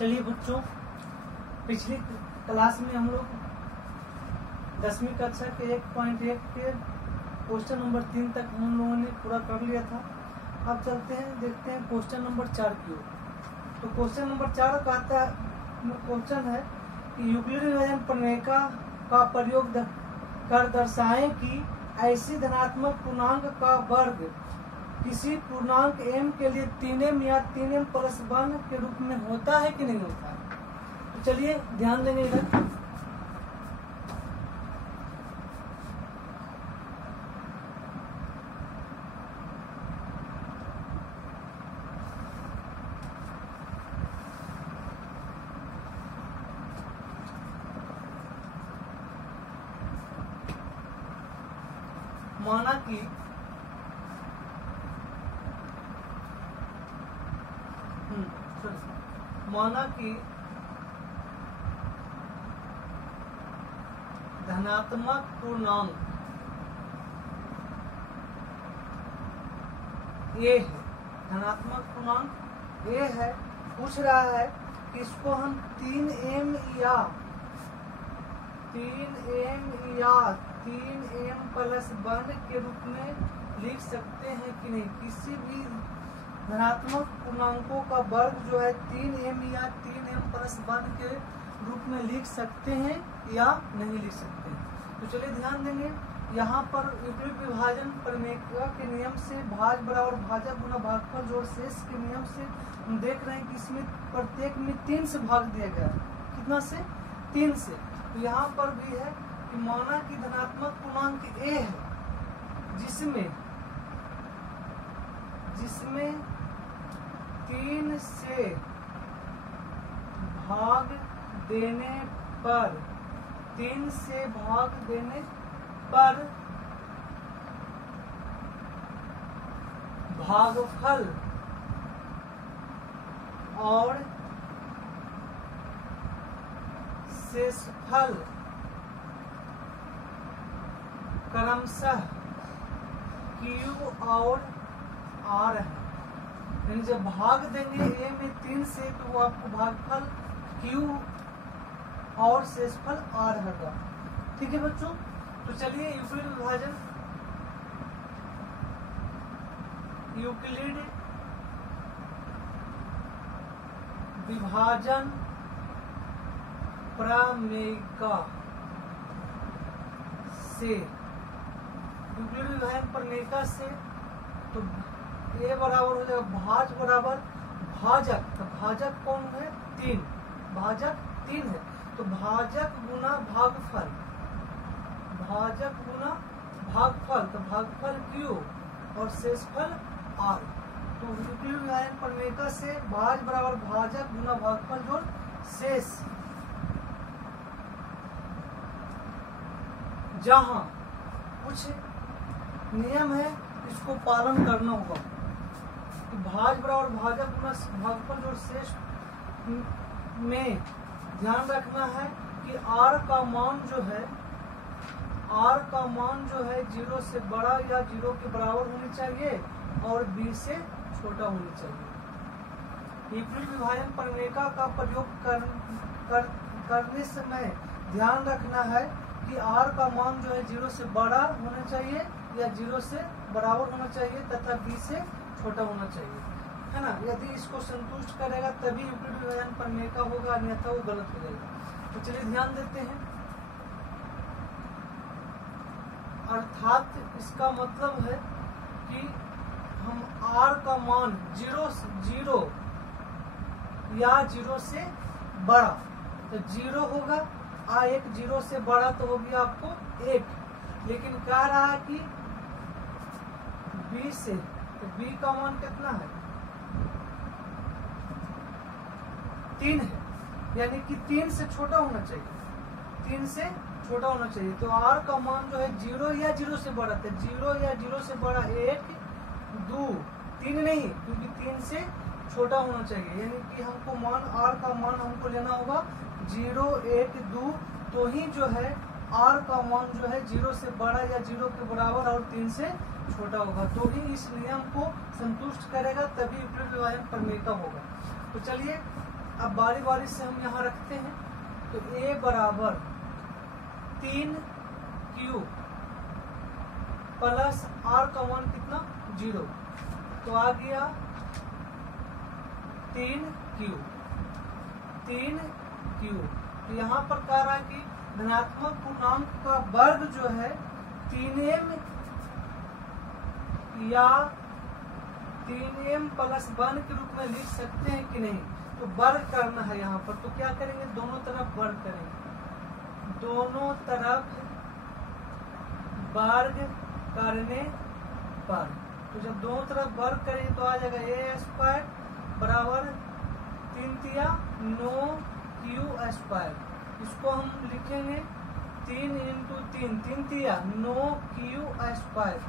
चलिए बच्चों, पिछली क्लास में हम लोग 10वीं कक्षा के 1.1 के क्वेश्चन नंबर 3 तक हम लोगों ने पूरा कर लिया था। अब चलते हैं, देखते हैं क्वेश्चन नंबर 4 की ओर। तो क्वेश्चन नंबर 4 कहता है, क्वेश्चन है कि यूक्लिड विभाजन प्रमेय का प्रयोग कर दर्शाएं कि ऐसी धनात्मक पूर्णांक का वर्ग किसी पूर्णांक m के लिए 3m या 3m+1 के रूप में होता है कि नहीं होता है। तो चलिए ध्यान देंगे इधर। माना कि धनात्मक पूर्णांक ए है, धनात्मक पूर्णांक ए है। पूछ रहा है कि इसको हम 3m या 3m+1 के रूप में लिख सकते हैं कि नहीं। किसी भी धनात्मक पूर्णांकों का वर्ग जो है 3m या 3m+1 के रूप में लिख सकते हैं या नहीं लिख सकते हैं। तो चलिए ध्यान देंगे, यहाँ पर यूक्लिड विभाजन प्रमेय के नियम से भाज बराबर भाजक गुना भागफल जोड़ शेष के नियम से हम देख रहे हैं कि इसमें प्रत्येक में 3 से भाग दिया गया। कितना से? 3 से। तो यहाँ पर भी है कि माना कि धनात्मक पूर्णांक ए है जिसमें 3 से भाग देने पर भागफल और शेषफल क्रमशः Q और R है। यानी जब भाग देंगे ए में 3 से तो वो आपको भागफल Q और शेषफल R होगा। ठीक है बच्चों। तो चलिए यूक्लिड विभाजन प्रमेय से तो ए बराबर हो जाएगा भाज बराबर भाजक। तो भाजक कौन है? 3। भाजक 3 है तो भाजक गुना भागफल, तो भागफल Q और शेषफल R। तो यूक्लिड विभाजन प्रमेय से भाज बराबर भाजक गुना भागफल जोड़ शेष। जहां कुछ नियम है इसको पालन करना होगा। तो भाज बराबर भाजक गुना भागफल जोड़ शेष में ध्यान रखना है कि R का मान जो है 0 से बड़ा या 0 के बराबर होनी चाहिए और B से छोटा होनी चाहिए। यूक्लिड विभाजन प्रमेय का प्रयोग करने समय ध्यान रखना है कि R का मान जो है 0 से बड़ा होना चाहिए या 0 से बराबर होना चाहिए तथा B से छोटा होना चाहिए, है ना। यदि इसको संतुष्ट करेगा तभी यूक्लिड विभाजन प्रमेय का होगा, अन्यथा वो गलत हो जाएगा। तो चलिए ध्यान देते हैं। अर्थात इसका मतलब है कि हम R का मान 0 या 0 से बड़ा, तो 0 होगा A1 0 से बड़ा तो होगी आपको 1, लेकिन कह रहा है कि B से, तो B का मान कितना है? 3 है, यानी कि 3 से छोटा होना चाहिए, 3 से छोटा होना चाहिए। तो R का मान जो है 0 या 0 से बड़ा, तो 0 या 0 से बड़ा 1 2 3 नहीं, क्योंकि 3 से छोटा होना चाहिए। यानी कि हमको मान R का मान हमको लेना होगा 0 1 2, तो ही जो है R का मान जो है 0 से बड़ा या 0 के बराबर और 3 से छोटा होगा, तो ही इस नियम को संतुष्ट करेगा, तभी यूक्लिड विभाजन प्रमेय का होगा। तो चलिए अब बारी बारी से हम यहाँ रखते हैं। तो a बराबर 3q प्लस r का मान कितना 0, तो आ गया 3q। तो यहाँ पर कह रहा है कि धनात्मक पूर्णांक का वर्ग जो है 3m या 3m प्लस 1 के रूप में लिख सकते हैं कि नहीं। तो वर्ग करना है यहाँ पर, तो क्या करेंगे, दोनों तरफ वर्ग करेंगे। दोनों तरफ वर्ग करने पर, तो जब दोनों तरफ वर्ग करेंगे तो आ जाएगा a स्क्वायर बराबर 3 तिया 9q स्क्वायर। इसको हम लिखेंगे 3 इंटू 3 तिया 9q स्क्वायर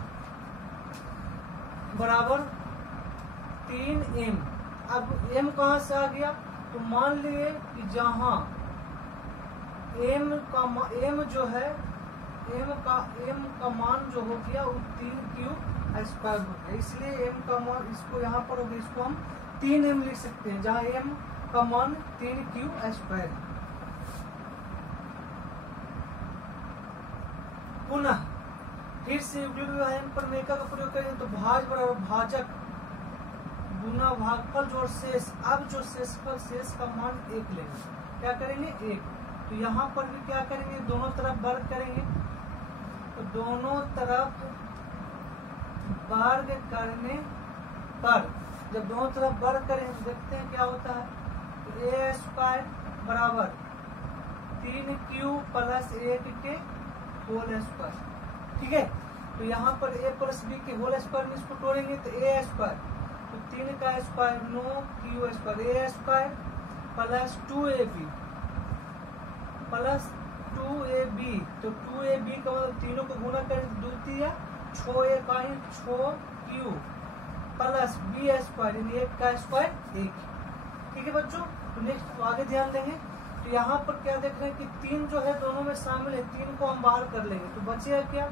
बराबर 3m। अब m कहाँ से आ गया, तो मान लिए कि जहाँ m जो है m का मान जो हो गया वो 3q स्क्वायर हो गया, इसलिए m का मान इसको यहाँ पर हो गया, इसको हम 3m लिख सकते हैं जहाँ m का मान 3q स्क्वायर। पुनः फिर से यूक्लिड व्यवहार प्रमेय का प्रयोग करें तो भाज बराबर भाजक गुना भागफल जोड़ शेष। अब जो शेष का मान 1 लेंगे, क्या करेंगे 1। तो यहाँ पर भी क्या करेंगे, दोनों तरफ वर्ग करेंगे। तो दोनों तरफ वर्ग करने पर, जब दोनों तरफ वर्ग करेंगे तो देखते हैं क्या होता है। तो a स्क्वायर बराबर 3q प्लस 1 के होल स्क्वायर, ठीक है। तो यहाँ पर a प्लस b के होल स्क्वायर में इसको तोड़ेंगे तो a स्क्वायर, तो 3 का square 9q square, a square plus 2ab plus 2ab। तो 2ab का मतलब तीनों को गुना करें द्वितीय 6a का 6q प्लस b स्क्वायर, यानी 1 का स्क्वायर 1, ठीक है बच्चों। तो नेक्स्ट आगे ध्यान देंगे। तो यहाँ पर क्या देख रहे हैं कि 3 जो है दोनों में शामिल है, 3 को हम बाहर कर लेंगे तो बचेगा क्या,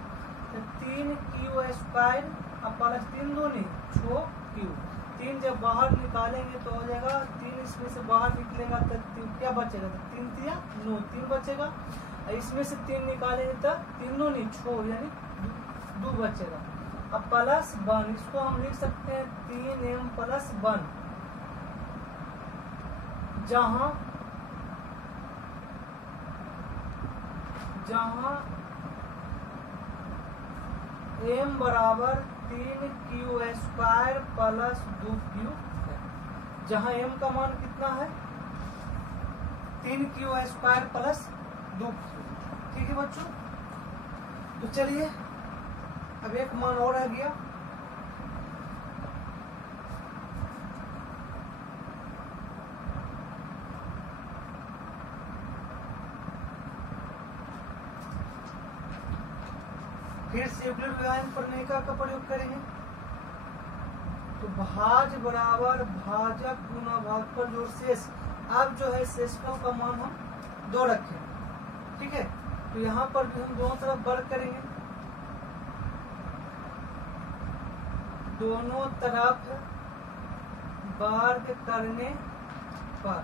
3q स्क्वायर अब प्लस 3 दूनी 6q। 3 जब बाहर निकालेंगे तो हो जाएगा 3, इसमें से बाहर निकलेगा तो क्या बचेगा, तो 3 तिया 9, 3 बचेगा। इसमें से 3 निकालेंगे तो 3 दूनी 6 यानी 2 बचेगा। अब प्लस 1, इसको हम लिख सकते हैं 3m प्लस 1, जहाँ m बराबर 3q स्क्वायर प्लस 2q है, जहाँ m का मान कितना है 3q स्क्वायर प्लस 2q, ठीक है बच्चों। तो चलिए अब एक मान और रह गया। फिर से यूक्लिड व्यवहार प्रमेय का प्रयोग करेंगे। तो भाज बराबर भाजक गुना भागफल जोड़ शेष। अब जो है शेषफल का मान हम 2 रखें, ठीक है। तो यहाँ पर भी हम दोनों तरफ वर्ग करेंगे, दोनों तरफ वर्ग करने पर,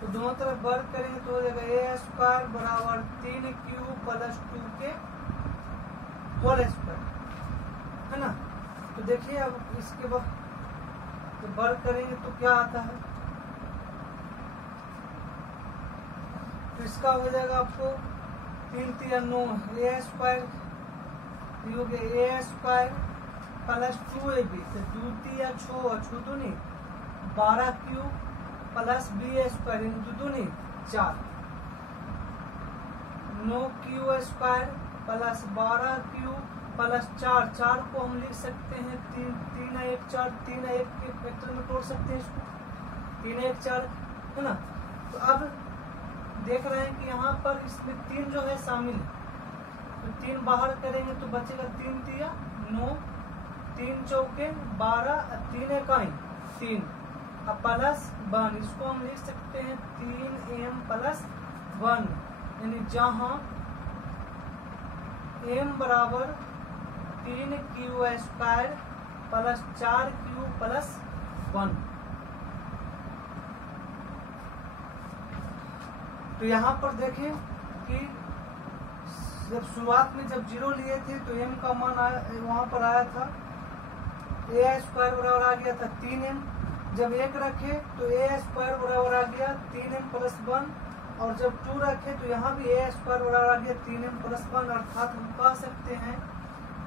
तो दोनों तरफ वर्ग करेंगे तो हो जाएगा a स्क्वायर बराबर 3q प्लस 2 के होल स्क्वायर, है ना। तो देखिए अब इसके बाद तो वर्ग करेंगे तो क्या आता है, तो इसका हो जाएगा आपको 3 तिया 9 a स्क्वायर, हो गया a स्क्वायर प्लस 2ab, तो 2 तिया 6 दूनी 12q प्लस b स्क्वायर, यानी 2 दूनी 4, 9q square plus 12q plus 4 को हम लिख सकते हैं 3 1 4, 3 1 के वेक्टर में तोड़ सकते हैं इसको, 3 1 4, है ना। तो अब देख रहे हैं कि यहाँ पर इसमें 3 जो है शामिल है, तो 3 बाहर करेंगे तो बचेगा 3 तिया 9, 3 चौके 12, 3 इकाई 3, अब प्लस 1, इसको हम लिख सकते हैं 3m प्लस 1, यानी जहाँ m बराबर 3q square plus 4q plus 1, तो यहाँ पर देखें कि जब शुरुआत में जब 0 लिए थे तो m का मान वहां पर आया था a स्क्वायर बराबर आ गया था 3m। जब 1 रखे तो a स्क्वायर बराबर आ गया 3m प्लस 1, और जब 2 रखे तो यहाँ भी a स्क्वायर बराबर आ गया 3m प्लस 1। अर्थात हम कह सकते हैं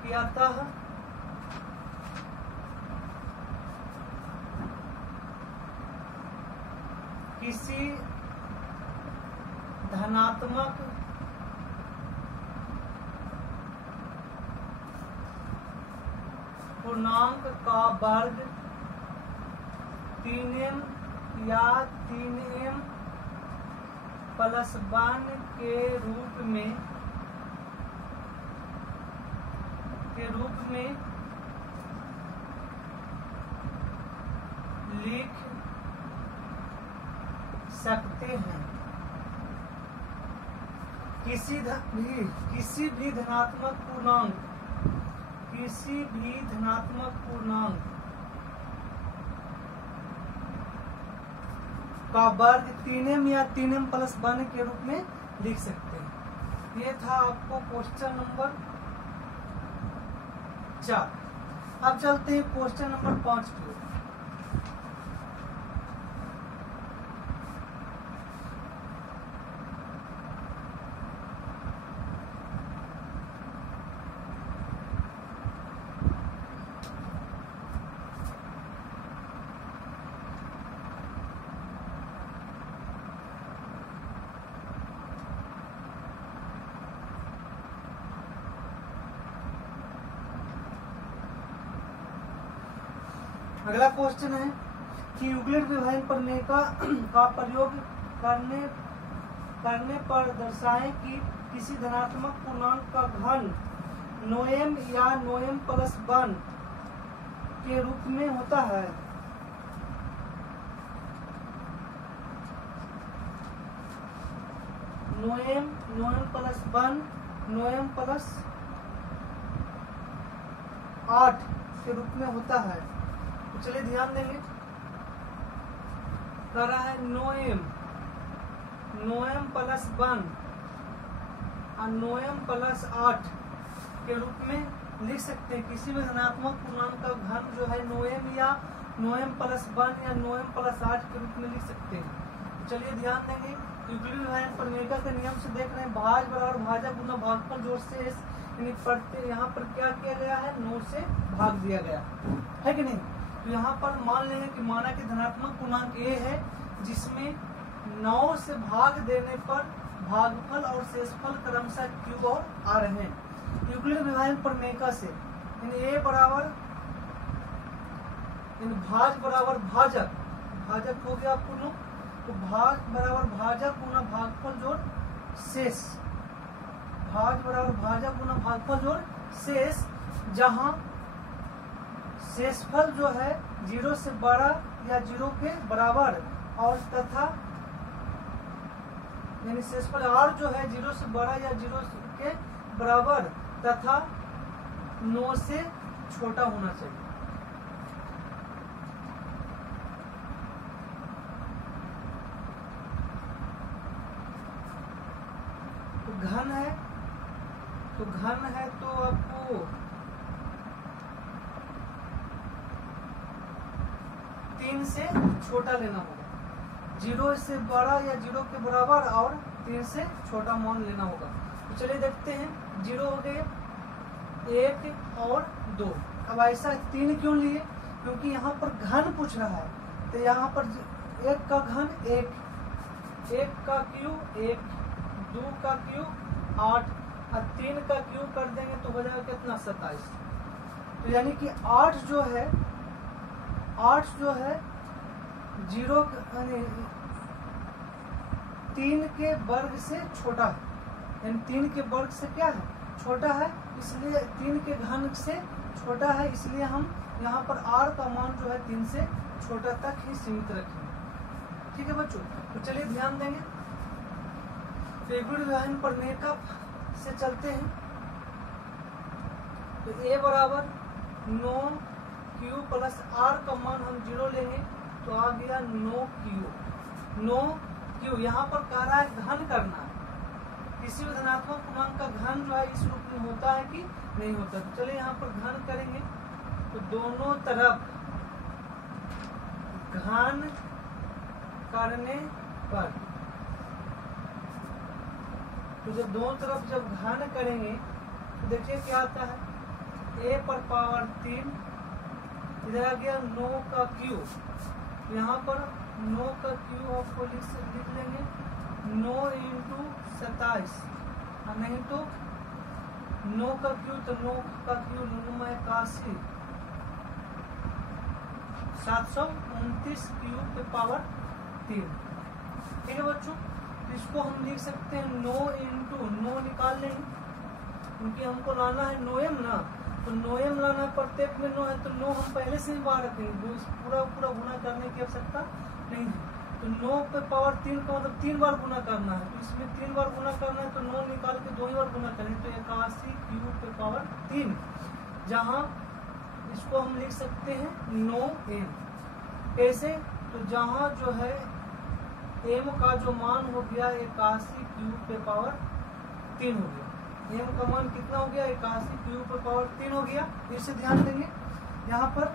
कि अतः किसी धनात्मक पूर्णांक का वर्ग 3m या 3m प्लस 1 के रूप में लिख सकते हैं। किसी भी धनात्मक पूर्णांक का वर्ग 3m या 3m प्लस 1 के रूप में लिख सकते हैं। ये था आपको क्वेश्चन नंबर 4। अब चलते हैं क्वेश्चन नंबर 5 की ओर। अगला क्वेश्चन है कि यूक्लिड विभाजन प्रमेय का प्रयोग करने पर दर्शाएं कि किसी धनात्मक पूर्णांक का घन 9m या 9m प्लस 1 के रूप में होता है। नोएम प्लस 1 9m प्लस 8 के रूप में होता है। तो चलिए ध्यान देंगे, कर रहा है 9m प्लस 1 और 9m प्लस 8 के रूप में लिख सकते हैं। किसी भी धनात्मक पूर्णांक का घन जो है 9m या 9m प्लस 1 या 9m प्लस 8 के रूप में लिख सकते हैं। तो चलिए ध्यान देंगे, यूक्लिड विभाजन प्रमेय के नियम से देख रहे हैं, भाज बराबर भाजक गुना भागफल जोड़ शेष, यानी पढ़ते यहाँ पर क्या किया गया है, 9 से भाग दिया गया है कि नहीं। तो यहाँ पर मान लेंगे कि माना कि धनात्मक पूर्णांक a है जिसमें 9 से भाग देने पर भागफल और शेषफल क्रमशः q और r हैं। यूक्लिड विभाजन प्रमेय से a बराबर भाज बराबर भाजक हो गया आपको लोग, तो भाज बराबर भाजक गुना भागफल जोड़ शेष, भाज बराबर भाजक गुना भागफल जोड़ शेष, जहां शेषफल जो है 0 से बड़ा या 0 के बराबर और तथा यानी शेषफल r जो है 0 से बड़ा या 0 के बराबर तथा 9 से छोटा होना चाहिए। तो घन है तो आपको 3 से छोटा लेना होगा, 0 से बड़ा या 0 के बराबर और 3 से छोटा मान लेना होगा। तो चलिए देखते हैं, 0 हो गए, 1 और 2। अब ऐसा 3 क्यों लिए, क्योंकि यहाँ पर घन पूछ रहा है, तो यहाँ पर 1 का घन 1 का क्यूब 1, 2 का क्यूब 8 और 3 का क्यूब कर देंगे तो हो जाएगा कितना, 27। तो यानी कि 8 जो है 0 3 के वर्ग से छोटा है, यानी 3 के वर्ग से क्या है, छोटा है, इसलिए 3 के घन से छोटा है, इसलिए हम यहाँ पर r का मान जो है 3 से छोटा तक ही सीमित रखेंगे। ठीक है बच्चों, तो चलिए ध्यान देंगे, यूक्लिड विभाजन प्रमेय से चलते हैं। तो a बराबर 9q प्लस r का मान हम 0 लेंगे तो आ गया 9q क्यू। यहाँ पर कह रहा है घन करना है, किसी भी धनात्मक पूर्णांक का घन जो है इस रूप में होता है कि नहीं होता। तो चलिए यहाँ पर घन करेंगे तो दोनों तरफ घन करने पर, तो जब दोनों तरफ जब घन करेंगे तो देखिए क्या आता है, a पर पावर 3, इधर आ गया 9 का क्यू, यहाँ पर 9 का क्यू आपको लिख लेंगे 9 इंटू 27, नहीं तो 9 का क्यू, तो 9 का क्यू 9 81, 729 क्यू पे पावर 3। ठीक है बच्चों, इसको हम लिख सकते हैं 9 इंटू 9 निकाल लेंगे, क्योंकि हमको लाना है 9m ना, तो 9m लाना है, प्रत्येक में 9 है तो 9 हम पहले से ही बाहर रखेंगे, पूरा गुना करने की आवश्यकता नहीं है। तो 9 पे पावर 3 का मतलब 3 बार गुना करना है, तो इसमें 3 बार गुना करना है, तो 9 निकाल के 2 ही बार गुना करेंगे, तो 81 क्यू पे पावर 3, जहाँ इसको हम लिख सकते हैं 9m। कैसे, तो जहाँ जो है m का जो मान हो गया 81 क्यू पे पावर 3 हो गया, m का मान कितना हो गया 81 क्यू पे पावर 3 हो गया। फिर से ध्यान देंगे यहाँ पर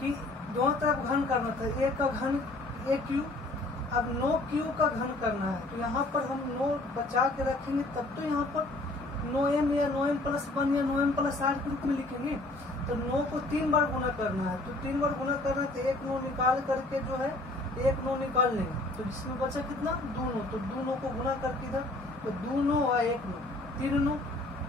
कि दोनों तरफ घन करना था, एक का घन एक क्यू, अब 9 क्यू का घन करना है, तो यहाँ पर हम 9 बचा के रखेंगे, तब तो यहाँ पर 9m या 9m प्लस 1 या 9m प्लस 8 के रूप में लिखेंगे। तो 9 को 3 बार गुना करना है, तो 3 बार गुना करना है, तो एक 9 निकाल करके जो है एक 9 निकाल लेंगे, तो जिसमें बचा कितना 2 9, तो 2 9 को गुना करके इधर, तो 2 9 और 1 9 3 9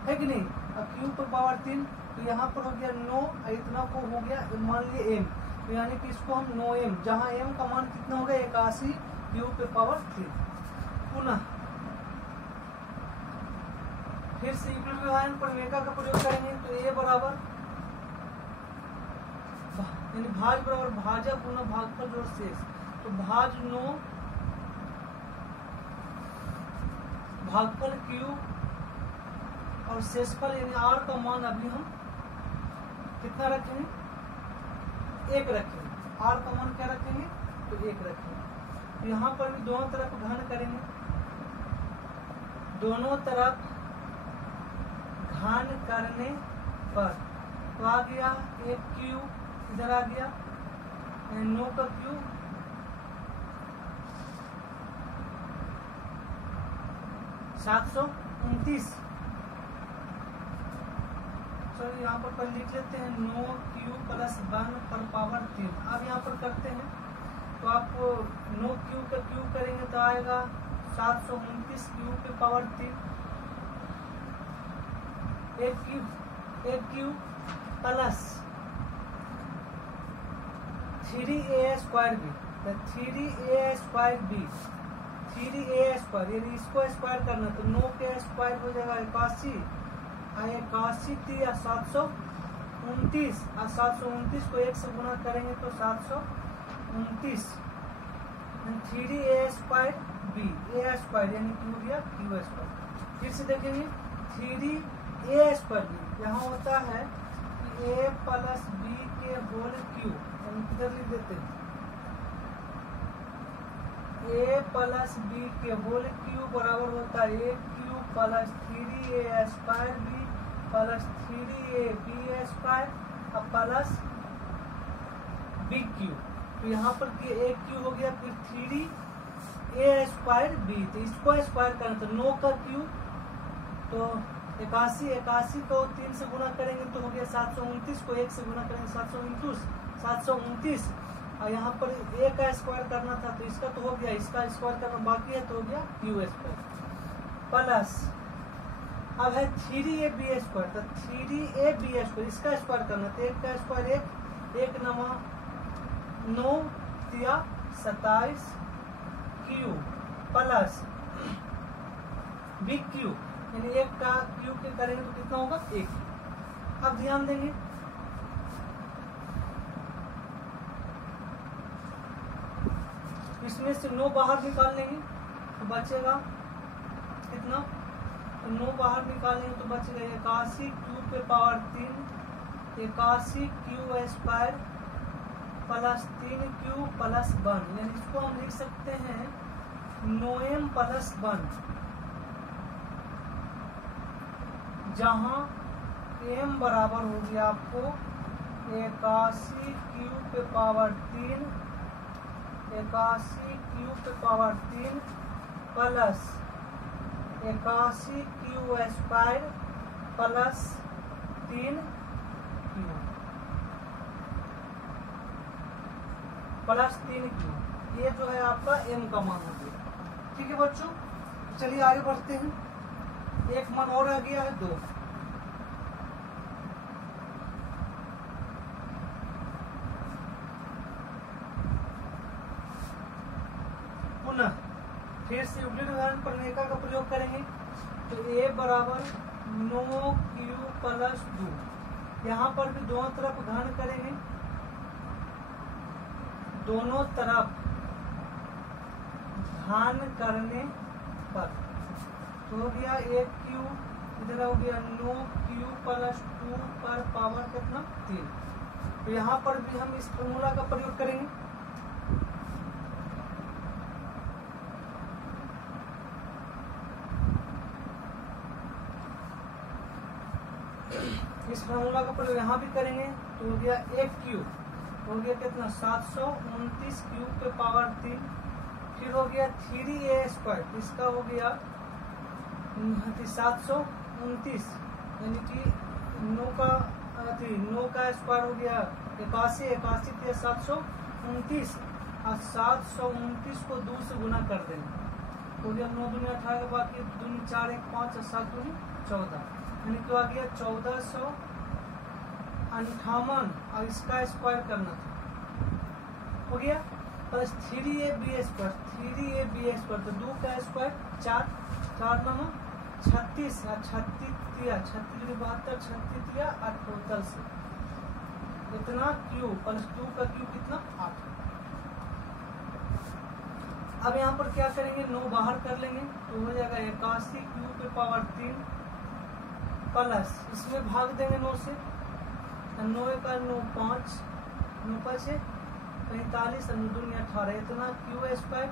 है कि नहीं। अब क्यू पर पावर 3, तो यहाँ पर हो गया 9, इतना को हो गया मान लिए m, तो यानी कि इसको हम 9m, जहाँ m का मान कितना हो गया 81 क्यू पे पावर 3। पुनः फिर से युग्म विभाजन पर मेका का प्रयोग करेंगे, तो a बराबर यानी भाज बराबर भाजा पुनः भागफल जोड़ शेष, तो भाज 9 भागफल क्यू और शेषफल यानी r का मान अभी हम कितना रखेंगे 1 रखेंगे, r का मान क्या रखेंगे तो 1 रखेंगे। तो यहाँ पर भी दोनों तरफ घन करेंगे, दोनों तरफ घन करने पर तो आ गया 1 क्यू, इधर आ गया 9 का क्यू, 729। चलिए यहाँ पर पहले लिख लेते हैं 9 क्यू प्लस 1 पर पावर 3। अब यहाँ पर करते हैं तो आपको 9 क्यू का क्यू करेंगे तो आएगा 729 क्यू पे power 3, 1 cube plus 3a square b, 3a square b, 3a square यानी इसको स्क्वायर करना, तो 9 के स्क्वायर हो जाएगा 81, 81 थी या 729, और 729 को 1 से गुना करेंगे तो 729, 3a square b, a square यानी क्यू दिया क्यू स्क्वायर। फिर से देखेंगे 3a स्क्वायर बी, यहाँ होता है कि a प्लस बी के होल क्यू, इधर लिख देते हैं a प्लस बी के होल क्यू बराबर होता है a cube plus 3a square b plus 3a b square अब प्लस बी क्यू। तो यहाँ पर a क्यू हो गया, फिर 3a स्क्वायर बी, तो इसको स्क्वायर करना, तो 9 का क्यू तो 81 को 3 से गुना करेंगे तो हो गया 729, को 1 से गुना करेंगे 729, और यहाँ पर a का स्क्वायर करना था तो इसका तो हो गया, इसका स्क्वायर करना बाकी है तो हो गया क्यू स्क्वायर प्लस अब है 3ab स्क्वायर, तो 3ab स्क्वायर इसका स्क्वायर करना, तो 1 का स्क्वायर 1 नमा 9 या 27 क्यू प्लस बी क्यू यानी 1 का क्यू के करेंगे तो कितना होगा 1। अब ध्यान देंगे इसमें से 9 बाहर निकाल लेंगे तो बचेगा कितना, तो 9 बाहर निकालेंगे तो बचेगा 81 क्यू पे power 3, 81 Q square plus 3q plus 1, यानी इसको हम लिख सकते हैं 9m प्लस 1, जहां m बराबर हो गया आपको 81q पे पावर 3, 81q पे power 3 plus 81q square plus 3q plus 3q, ये जो है आपका m का मान हो गया। ठीक है बच्चों, चलिए आगे बढ़ते हैं। एक मान और आ गया है 2। पुनः फिर से यूक्लिड उदाहरण प्रणेका का प्रयोग करेंगे। तो a बराबर 9q प्लस 2, यहाँ पर भी दोनों तरफ घन करेंगे, दोनों तरफ घन करने पर तो हो गया 1q, इधर हो गया 9q प्लस 2 पर पावर कितना 3। तो यहाँ पर भी हम इस फॉर्मूला का प्रयोग करेंगे। इस फॉर्मूला का प्रयोग यहाँ भी करेंगे। तो हो गया 1q, हो गया कितना 729 q पे पावर 3, फिर हो गया 3a स्क्वायर, इसका हो गया 729, यानी कि 9 का स्क्वायर हो गया 81, 81 729, और 729 को 2 से गुना कर देंगे। हो गया 9 दूनी 18 के बाकी 2 4 1 5 और 7 दूनी 14, यानी तो आ गया 1458, और इसका स्क्वायर करना था, हो गया plus 3ab square, 3ab square, तो 2 का स्क्वायर 4, 4 9 36, और 36 72 36 और टोटल से इतना क्यू प्लस 2 का क्यू कितना 8। अब यहाँ पर क्या करेंगे, 9 बाहर कर लेंगे तो हो जाएगा 81q पे पावर 3 प्लस इसमें भाग देंगे 9 से, 9 का 9 5, 9 5 है 45 और 9 दूनी 18, इतना क्यू स्क्वायर,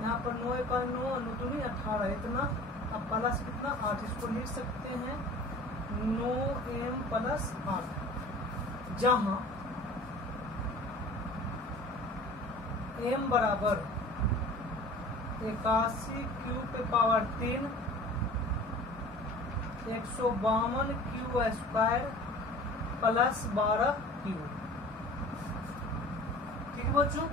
यहाँ पर 9 का 9 9 दूनी 18, इतना अब प्लस कितना 8, इसको लिख सकते हैं 9m प्लस 8, जहां m बराबर 81q पे power 3 152q square plus 12q। ठीक है बच्चों।